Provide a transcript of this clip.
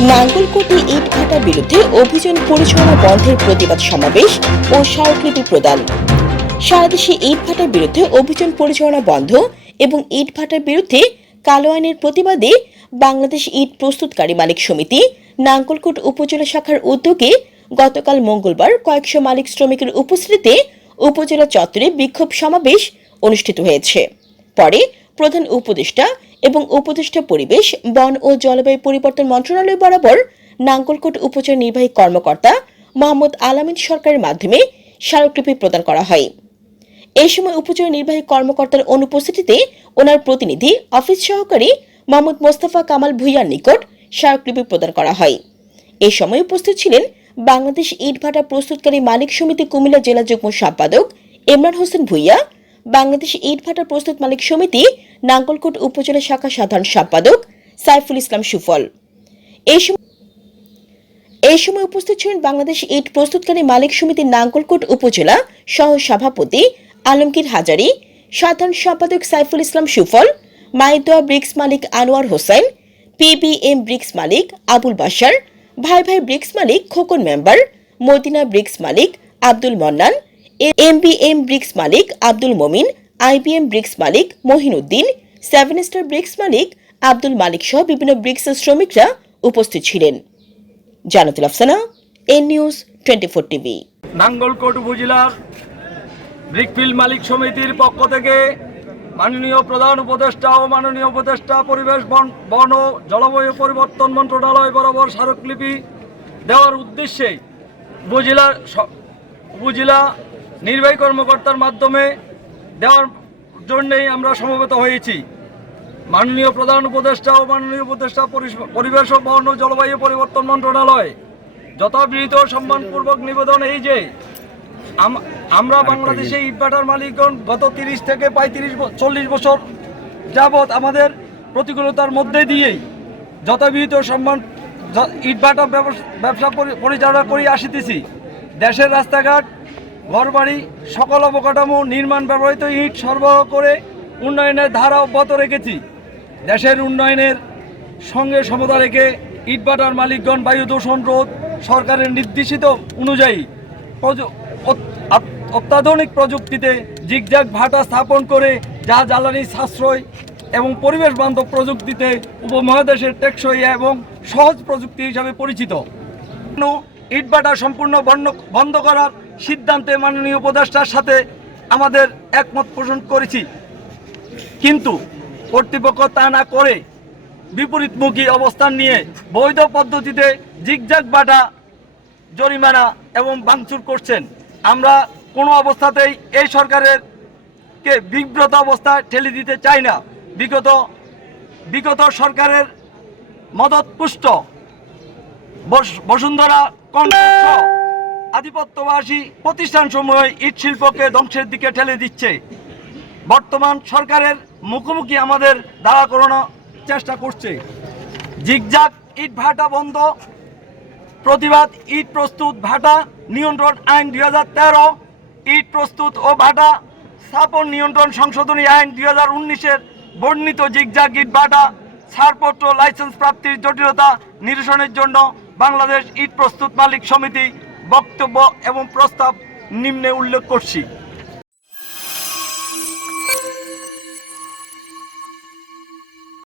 নাঙ্গলকোটে ইট ভাটার বিরুদ্ধে অভিযান পরিচালনা বন্ধের প্রতিবাদ সমাবেশ ও স্মারকলিপি প্রদান। সারাদেশে ইট ভাটার বিরুদ্ধে অভিযান পরিচালনা বন্ধ এবং ইট ভাটার বিরুদ্ধে কালো আইনের প্রতিবাদে বাংলাদেশ ইট প্রস্তুতকারী মালিক সমিতি, নাঙ্গলকোট উপজেলা শাখার উদ্যোগে গতকাল মঙ্গলবার কয়েকশো মালিক শ্রমিকের উপস্থিতিতে উপজেলা চত্বরে বিক্ষোভ সমাবেশ অনুষ্ঠিত হয়েছে। পরে প্রধান উপদেষ্টা এবং উপদেষ্টা পরিবেশ, বন ও জলবায়ু পরিবর্তন মন্ত্রণালয় বরাবর নাঙ্গলকোট উপজেলা নির্বাহী কর্মকর্তা মোহাম্মদ আলামিন সরকারের মাধ্যমে স্মারকলিপি প্রদান করা হয়। এই সময় উপজেলা নির্বাহী কর্মকর্তার অনুপস্থিতিতে ওনার প্রতিনিধি, অফিস সহকারী মোহাম্মদ মোস্তফা কামাল ভুইয়ার নিকট স্মারকলিপি প্রদান করা হয়। এ সময় উপস্থিত ছিলেন বাংলাদেশ ইটভাটা প্রস্তুতকারী মালিক সমিতি কুমিল্লা জেলা যুগ্ম সম্পাদক ইমরান হোসেন ভুইয়া, বাংলাদেশ ইটভাটা প্রস্তুত মালিক সমিতি নাঙ্গলকোট উপজেলা শাখা সাধারণ সম্পাদক সাইফুল ইসলাম সুফল। এই সময় এই সময় উপস্থিত ছিলেন বাংলাদেশ ইট প্রস্তুতকারী মালিক সমিতির নাঙ্গলকোট উপজেলা সহ সভাপতি আলমগীর হাজারি, সাধারণ সম্পাদক সাইফুল ইসলাম সুফল, মাইদোয়া ব্রিক্স মালিক আনোয়ার হোসেন, পিবিএম ব্রিক্স মালিক আবুল বাশার, ভাই ভাই ব্রিক্স মালিক খোকন মেম্বার, মদিনা ব্রিক্স মালিক আব্দুল মন্নান এমবিএম ব্রিক্স মালিক আব্দুল মমিন আইবিএম ব্রিক্স মালিক মহিনুদ্দিন, সেভেন স্টার ব্রিক্স মালিক আব্দুল মালিক সহ বিভিন্ন ব্রিক্সের শ্রমিকরা উপস্থিত ছিলেন। Jannatul Afsana, N news twenty four TV. Nangalkot উপজেলার ব্রিকফিল্ড মালিক সমিতির পক্ষ থেকে মাননীয় প্রধান উপদেষ্টা ও মাননীয় উপদেষ্টা পরিবেশ, বন জলবায়ু পরিবর্তন মন্ত্রণালয় বরাবর স্মারকলিপি দেওয়ার উদ্দেশ্যে উপজেলার উপজেলা নির্বাহী কর্মকর্তার মাধ্যমে দেওয়ার জন্যেই আমরা সমবেত হয়েছি। মাননীয় প্রধান উপদেষ্টা ও মাননীয় উপদেষ্টা পরিবেশ ও বন ও জলবায়ু পরিবর্তন মন্ত্রণালয় যথাবিহিত সম্মানপূর্বক নিবেদন এই যে আম- আমরা বাংলাদেশে ইটভাটার মালিকগণ গত তিরিশ থেকে পঁয়ত্রিশ চল্লিশ বছর যাবৎ আমাদের প্রতিকূলতার মধ্যে দিয়েই যথাবিহিত সম্মান ইটভাটা ব্যবস- ব্যবসা পরিচালনা করে আসিতেছি। দেশের রাস্তাঘাট ঘরবাড়ি, সকল অবকাঠামো নির্মাণ ব্যবহৃত ইট সরবরাহ করে উন্নয়নের ধারা অব্যাহত রেখেছি। দেশের উন্নয়নের সঙ্গে সমতা রেখে ইটভাটার মালিকগণ বায়ু দূষণ রোধ সরকারের নির্দেশিত অনুযায়ী অত্যাধুনিক প্রযুক্তিতে জিগজাগ ভাটা স্থাপন করে যা জ্বালানি সাশ্রয় এবং পরিবেশ বান্ধব প্রযুক্তিতে উপমহাদেশের টেকসই এবং সহজ প্রযুক্তি হিসাবে পরিচিত। কোনো ইটভাটা সম্পূর্ণ বন্ধ করার সিদ্ধান্তে মাননীয় উপদেষ্টার সাথে আমাদের একমত পোষণ করেছি। কিন্তু কর্তৃপক্ষ তা না করে বিপরীতমুখী অবস্থান নিয়ে বৈধ পদ্ধতিতে জিগজাগ বাটা, জরিমানা এবং ভাঙচুর করছেন। আমরা কোনো অবস্থাতেই এই সরকারের কে বিব্রত অবস্থায় ঠেলে দিতে চাই না। বিগত বিগত সরকারের মদতপুষ্ট বস- বসুন্ধরা সহ আধিপত্যবাসী প্রতিষ্ঠানসমূহ ইট শিল্পকে ধ্বংসের দিকে ঠেলে দিচ্ছে। বর্তমান সরকারের মুখোমুখি আমাদের দাঁড়া করানোর চেষ্টা করছে। জিগজাগ ইট ভাটা বন্ধ, প্রতিবাদ ইট প্রস্তুত ভাটা, নিয়ন্ত্রণ আইন দুই হাজার তেরো, ইট প্রস্তুত ও ভাটা, স্থাপন নিয়ন্ত্রণ সংশোধনী আইন দুই হাজার উনিশের বর্ণিত জিগজাগ ইট ভাটা, ছাড়পত্র, লাইসেন্স প্রাপ্তির জটিলতা নিরসনের জন্য বাংলাদেশ ইট প্রস্তুত মালিক সমিতি বক্তব্য এবং প্রস্তাব নিম্নে উল্লেখ করছি।